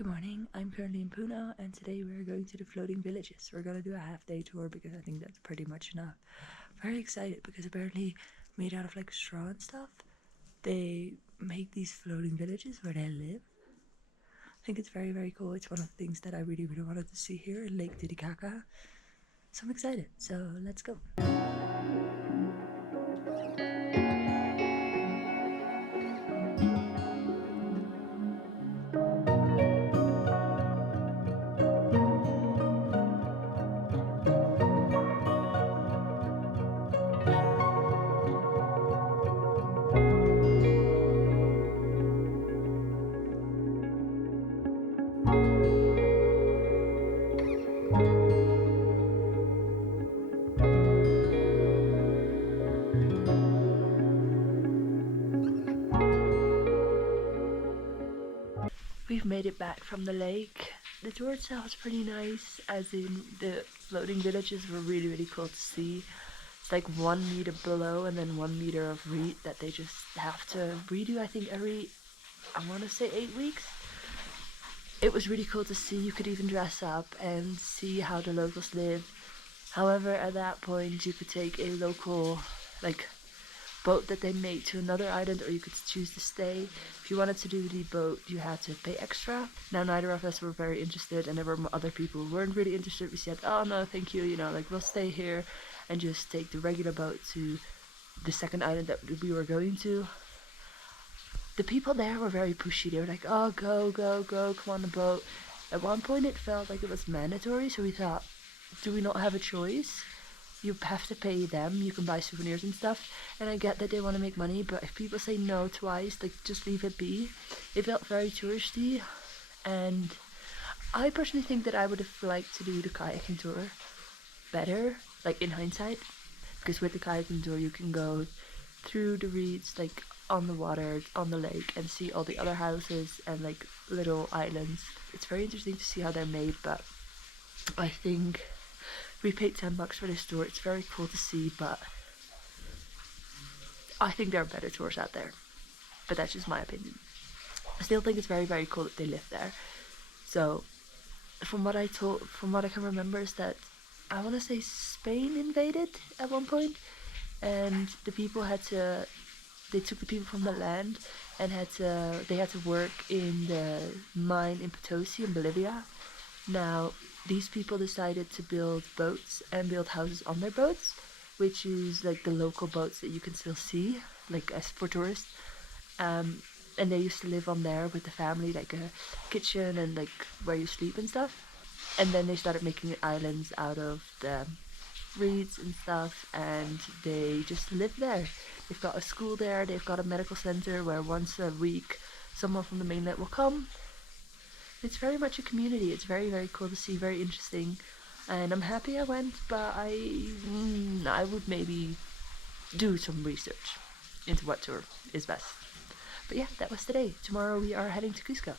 Good morning, I'm currently in Puno and today we're going to the floating villages. We're gonna do a half-day tour because I think that's pretty much enough. Very excited because apparently made out of like straw and stuff, they make these floating villages where they live. I think it's very cool. It's one of the things that I really wanted to see here in Lake Titicaca. So I'm excited, so let's go. We've made it back from the lake. The tour itself was pretty nice, as in the floating villages were really cool to see. It's like 1 meter below and then 1 meter of reed that they just have to redo, I think every, I want to say 8 weeks. It was really cool to see. You could even dress up and see how the locals live. However, at that point you could take a local like boat that they made to another island, or you could choose to stay. If you wanted to do the boat, you had to pay extra. Now neither of us were very interested, and there were other people who weren't really interested. We said, oh no thank you, like we'll stay here and just take the regular boat to the second island that we were going to. The people there were very pushy. They were like, oh go, come on the boat. At one point it felt like it was mandatory, so we thought, do we not have a choice? You have to pay them, you can buy souvenirs and stuff, and I get that they want to make money, but if people say no twice, like, just leave it be. It felt very touristy, and I personally think that I would have liked to do the kayaking tour better, like in hindsight, because with the kayaking tour you can go through the reeds, like on the water, on the lake, and see all the other houses and like little islands. It's very interesting to see how they're made, but I think we paid $10 for this tour. It's very cool to see, but I think there are better tours out there. But that's just my opinion. I still think it's very cool that they live there. So, from what I can remember is that I want to say Spain invaded at one point, and the people they took the people from the land and they had to work in the mine in Potosi in Bolivia. Now, these people decided to build boats and build houses on their boats, which is like the local boats that you can still see, like as for tourists. And they used to live on there with the family, like a kitchen and like where you sleep and stuff. And then they started making islands out of the reeds and stuff, and they just live there. They've got a school there, they've got a medical center where once a week someone from the mainland will come. It's very much a community. It's very cool to see, very interesting, and I'm happy I went, but I would maybe do some research into what tour is best. But yeah, that was today. Tomorrow we are heading to Cusco.